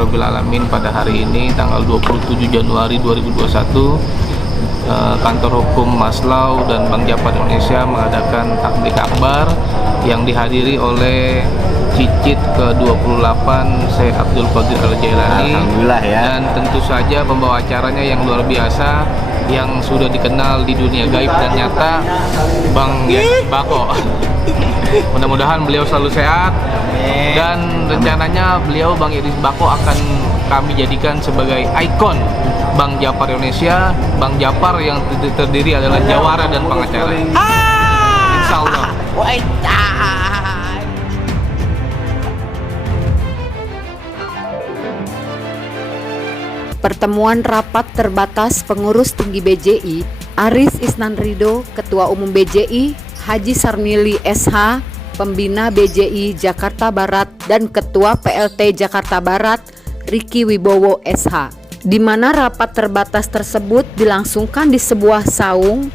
Alhamdulillahirabbil alamin, pada hari ini tanggal 27 Januari 2021 Kantor Hukum Maslau dan Bank Japar Indonesia mengadakan takbir akbar yang dihadiri oleh Cicit ke-28 Syekh Abdul Qadir Al-Jailani. Alhamdulillah ya. Dan tentu saja pembawa acaranya yang luar biasa, yang sudah dikenal di dunia gaib dan nyata, Bang Yadis Bako. Mudah-mudahan beliau selalu sehat. Dan rencananya beliau, Bang Yadis Bako, akan kami jadikan sebagai ikon Bank Japar Indonesia. Bank Japar yang terdiri adalah jawara dan pengacara. Insya Allah. Pertemuan rapat terbatas pengurus tinggi BJI, Aris Isnan Rido, Ketua Umum BJI, Haji Sarmili SH, Pembina BJI Jakarta Barat, dan Ketua PLT Jakarta Barat, Riki Wibowo SH. Di mana rapat terbatas tersebut dilangsungkan di sebuah saung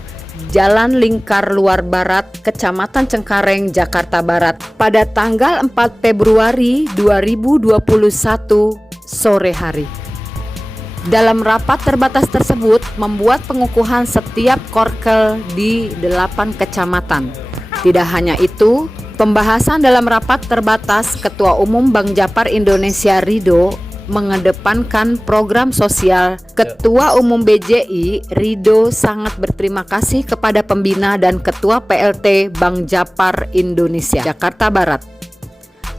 Jalan Lingkar Luar Barat, Kecamatan Cengkareng, Jakarta Barat pada tanggal 4 Februari 2021 sore hari. Dalam rapat terbatas tersebut membuat pengukuhan setiap korkel di 8 kecamatan. Tidak hanya itu, pembahasan dalam rapat terbatas Ketua Umum Bank Japar Indonesia Rido mengedepankan program sosial. Ketua Umum BJI Rido sangat berterima kasih kepada pembina dan Ketua PLT Bank Japar Indonesia Jakarta Barat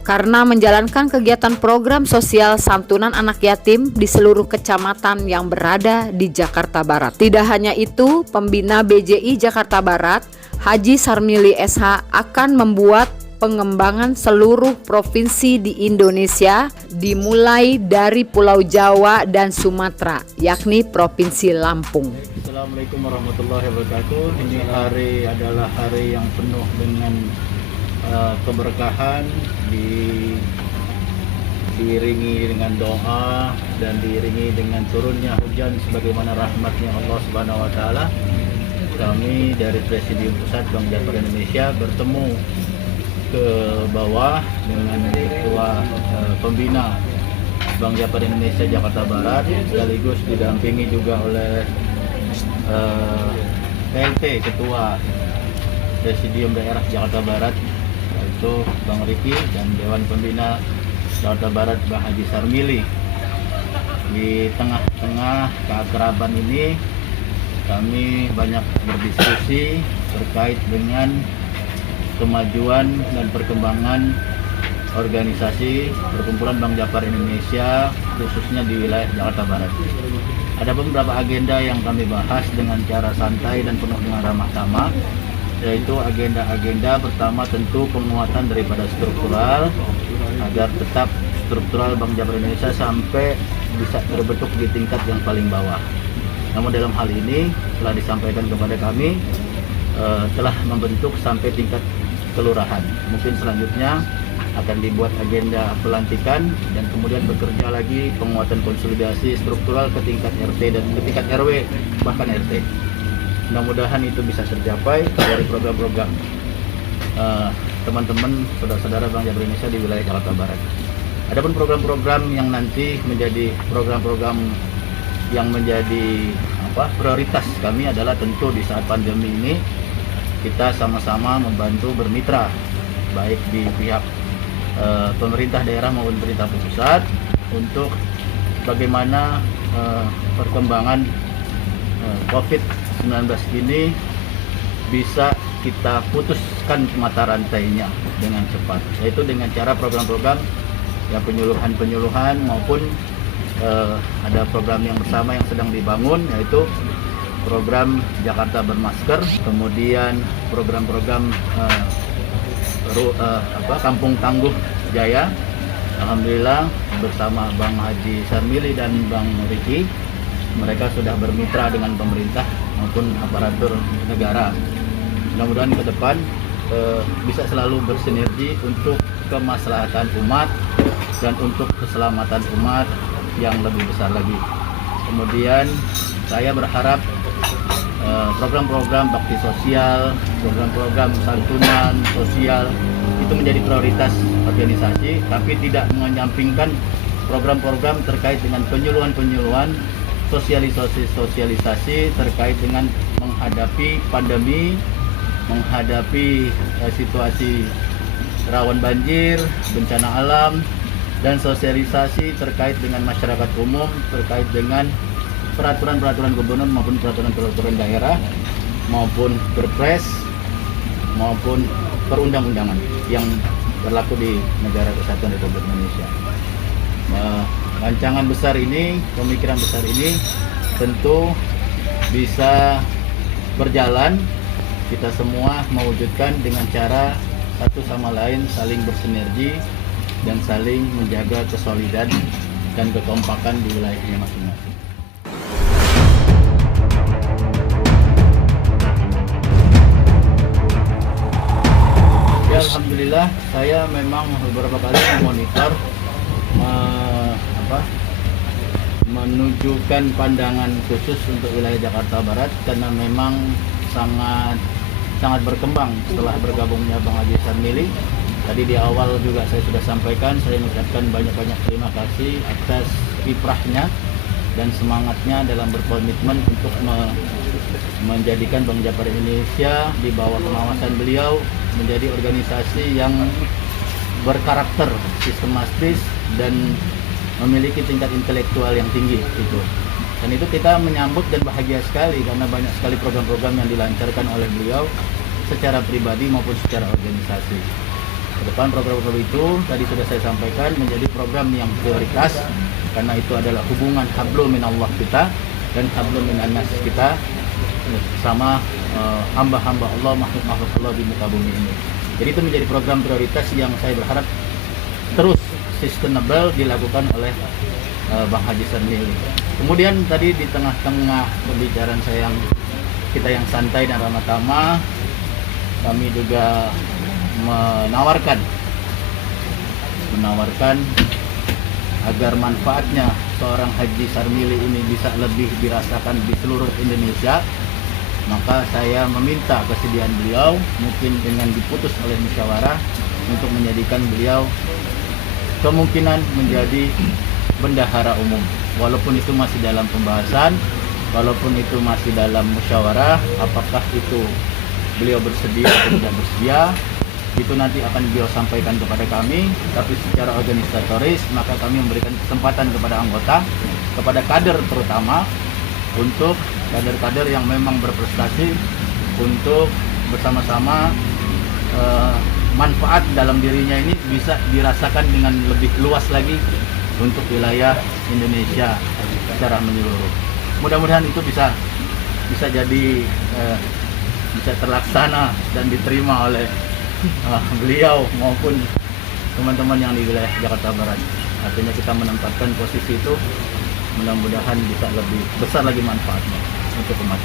karena menjalankan kegiatan program sosial santunan anak yatim di seluruh kecamatan yang berada di Jakarta Barat. Tidak hanya itu, pembina BJI Jakarta Barat, Haji Sarmili SH, akan membuat pengembangan seluruh provinsi di Indonesia dimulai dari Pulau Jawa dan Sumatera, yakni Provinsi Lampung. Assalamualaikum warahmatullahi wabarakatuh. Ini hari adalah hari yang penuh dengan keberkahan, diiringi dengan doa dan diiringi dengan turunnya hujan sebagaimana rahmatnya Allah Subhanahu wa taala. Kami dari Presidium Pusat Bank Japar Indonesia bertemu ke bawah dengan Ketua Pembina Bank Japar Indonesia Jakarta Barat, sekaligus didampingi juga oleh PLT Ketua Presidium Daerah Jakarta Barat, yaitu Bang Riki, dan Dewan Pembina Jakarta Barat Bang Haji Sarmili. Di tengah-tengah keakraban ini kami banyak berdiskusi terkait dengan kemajuan dan perkembangan organisasi perkumpulan Bank Japar Indonesia, khususnya di wilayah Jakarta Barat. Ada beberapa agenda yang kami bahas dengan cara santai dan penuh dengan ramah tamah, yaitu agenda-agenda pertama tentu penguatan daripada struktural agar tetap struktural Bank Japar Indonesia sampai bisa terbentuk di tingkat yang paling bawah. Namun dalam hal ini telah disampaikan kepada kami telah membentuk sampai tingkat kelurahan. Mungkin selanjutnya akan dibuat agenda pelantikan dan kemudian bekerja lagi penguatan konsolidasi struktural ke tingkat RT dan ke tingkat RW bahkan RT. Mudah-mudahan itu bisa tercapai dari program-program teman-teman saudara-saudara Bank Japar Indonesia di wilayah Jakarta Barat. Adapun program-program yang nanti menjadi program-program yang menjadi prioritas kami adalah tentu di saat pandemi ini kita sama-sama membantu bermitra baik di pihak pemerintah daerah maupun pemerintah pusat untuk bagaimana perkembangan COVID-19 ini bisa kita putuskan mata rantainya dengan cepat, yaitu dengan cara program-program ya penyuluhan maupun ada program yang bersama yang sedang dibangun, yaitu program Jakarta Bermasker, kemudian program-program Kampung Tangguh Jaya. Alhamdulillah bersama Bang Haji Sarmili dan Bang Riki, mereka sudah bermitra dengan pemerintah maupun aparatur negara. Mudah-mudahan ke depan bisa selalu bersinergi untuk kemaslahatan umat dan untuk keselamatan umat yang lebih besar lagi. Kemudian saya berharap program-program bakti sosial, program-program santunan sosial itu menjadi prioritas organisasi, tapi tidak menyampingkan program-program terkait dengan penyuluhan-penyuluhan, sosialisasi terkait dengan menghadapi pandemi, menghadapi situasi rawan banjir, bencana alam, dan sosialisasi terkait dengan masyarakat umum, terkait dengan peraturan-peraturan gubernur maupun peraturan-peraturan daerah, maupun perpres, maupun perundang-undangan yang berlaku di Negara Kesatuan Republik Indonesia. Rancangan besar ini, pemikiran besar ini tentu bisa berjalan, kita semua mewujudkan dengan cara satu sama lain saling bersinergi dan saling menjaga kesolidan dan kekompakan di wilayahnya masing-masing. Ya, alhamdulillah saya memang beberapa kali memonitor menunjukkan pandangan khusus untuk wilayah Jakarta Barat karena memang sangat berkembang setelah bergabungnya Bang Haji Sarmili. Tadi di awal juga saya sudah sampaikan, saya mengucapkan banyak-banyak terima kasih atas kiprahnya dan semangatnya dalam berkomitmen untuk menjadikan Bank Jabar Indonesia di bawah pengawasan beliau menjadi organisasi yang berkarakter sistematis dan memiliki tingkat intelektual yang tinggi itu. Dan itu kita menyambut dan bahagia sekali karena banyak sekali program-program yang dilancarkan oleh beliau secara pribadi maupun secara organisasi. Ke depan program-program itu tadi sudah saya sampaikan menjadi program yang prioritas karena itu adalah hubungan hablum minallah kita dan hablum minan nas kita sama hamba-hamba Allah, makhluk-makhluk Allah di muka bumi ini. Jadi itu menjadi program prioritas yang saya berharap terus sustainable dilakukan oleh Bang Haji Sarmili. Kemudian tadi di tengah-tengah pembicaraan kita yang santai dan ramah tamah, kami juga menawarkan agar manfaatnya seorang Haji Sarmili ini bisa lebih dirasakan di seluruh Indonesia. Maka saya meminta kesediaan beliau mungkin dengan diputus oleh musyawarah untuk menjadikan beliau kemungkinan menjadi bendahara umum, walaupun itu masih dalam pembahasan, walaupun itu masih dalam musyawarah, apakah itu beliau bersedia atau tidak bersedia, itu nanti akan beliau sampaikan kepada kami. Tapi secara organisatoris maka kami memberikan kesempatan kepada anggota, kepada kader terutama, untuk kader-kader yang memang berprestasi untuk bersama-sama manfaat dalam dirinya ini bisa dirasakan dengan lebih luas lagi untuk wilayah Indonesia secara menyeluruh. Mudah-mudahan itu bisa jadi bisa terlaksana dan diterima oleh beliau maupun teman-teman yang di wilayah Jakarta Barat. Artinya kita menempatkan posisi itu, mudah-mudahan bisa lebih besar lagi manfaatnya untuk umat.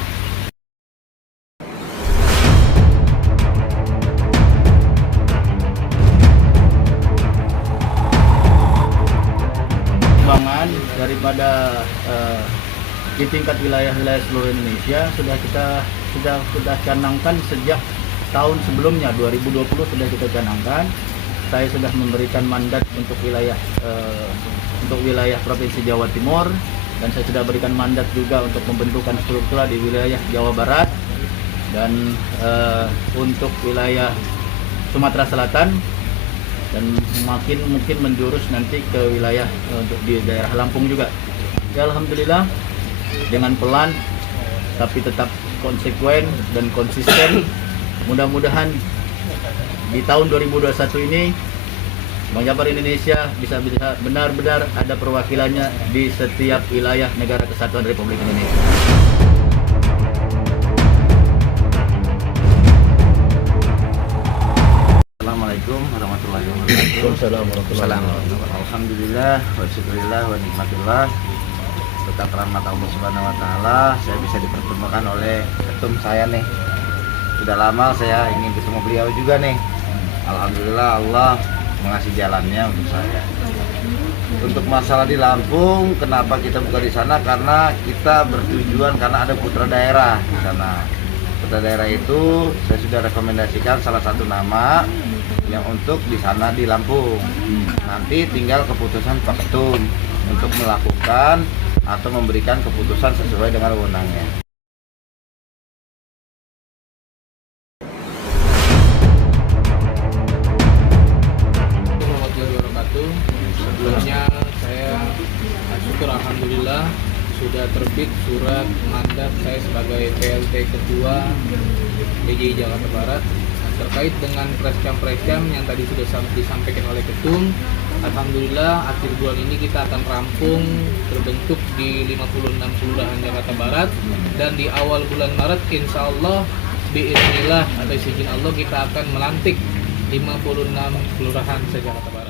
Pengembangan daripada di tingkat wilayah-wilayah seluruh Indonesia sudah canangkan sejak tahun sebelumnya, 2020 sudah kita canangkan. Saya sudah memberikan mandat untuk wilayah Provinsi Jawa Timur, dan saya sudah berikan mandat juga untuk pembentukan struktur di wilayah Jawa Barat dan untuk wilayah Sumatera Selatan, dan mungkin menjurus nanti ke wilayah untuk di daerah Lampung juga. Ya, alhamdulillah dengan pelan tapi tetap konsekuen dan konsisten. Mudah-mudahan di tahun 2021 ini Bank Jabar Indonesia bisa benar-benar ada perwakilannya di setiap wilayah Negara Kesatuan Republik Indonesia. Assalamualaikum warahmatullahi wabarakatuh. Alhamdulillah wa syukurillah wa nikmatillah. Berkat rahmat Allah Subhanahu wa taala, saya bisa dipertemukan oleh ketum saya nih. Sudah lama saya ingin ketemu beliau juga nih. Alhamdulillah Allah mengasih jalannya untuk saya. Untuk masalah di Lampung, kenapa kita buka di sana? Karena kita bertujuan karena ada putra daerah di sana. Putra daerah itu saya sudah rekomendasikan salah satu nama yang untuk di sana di Lampung. Nanti tinggal keputusan Pak Ketum untuk melakukan atau memberikan keputusan sesuai dengan wewenangnya. Sebelumnya saya syukur alhamdulillah sudah terbit surat mandat saya sebagai PLT Ketua BJI Jakarta Barat terkait dengan preskam yang tadi sudah disampaikan oleh Ketum. Alhamdulillah akhir bulan ini kita akan rampung terbentuk di 56 kelurahan Jakarta Barat, dan di awal bulan Maret insya Allah biiznillah atau izin Allah kita akan melantik 56 kelurahan se-Jakarta Barat.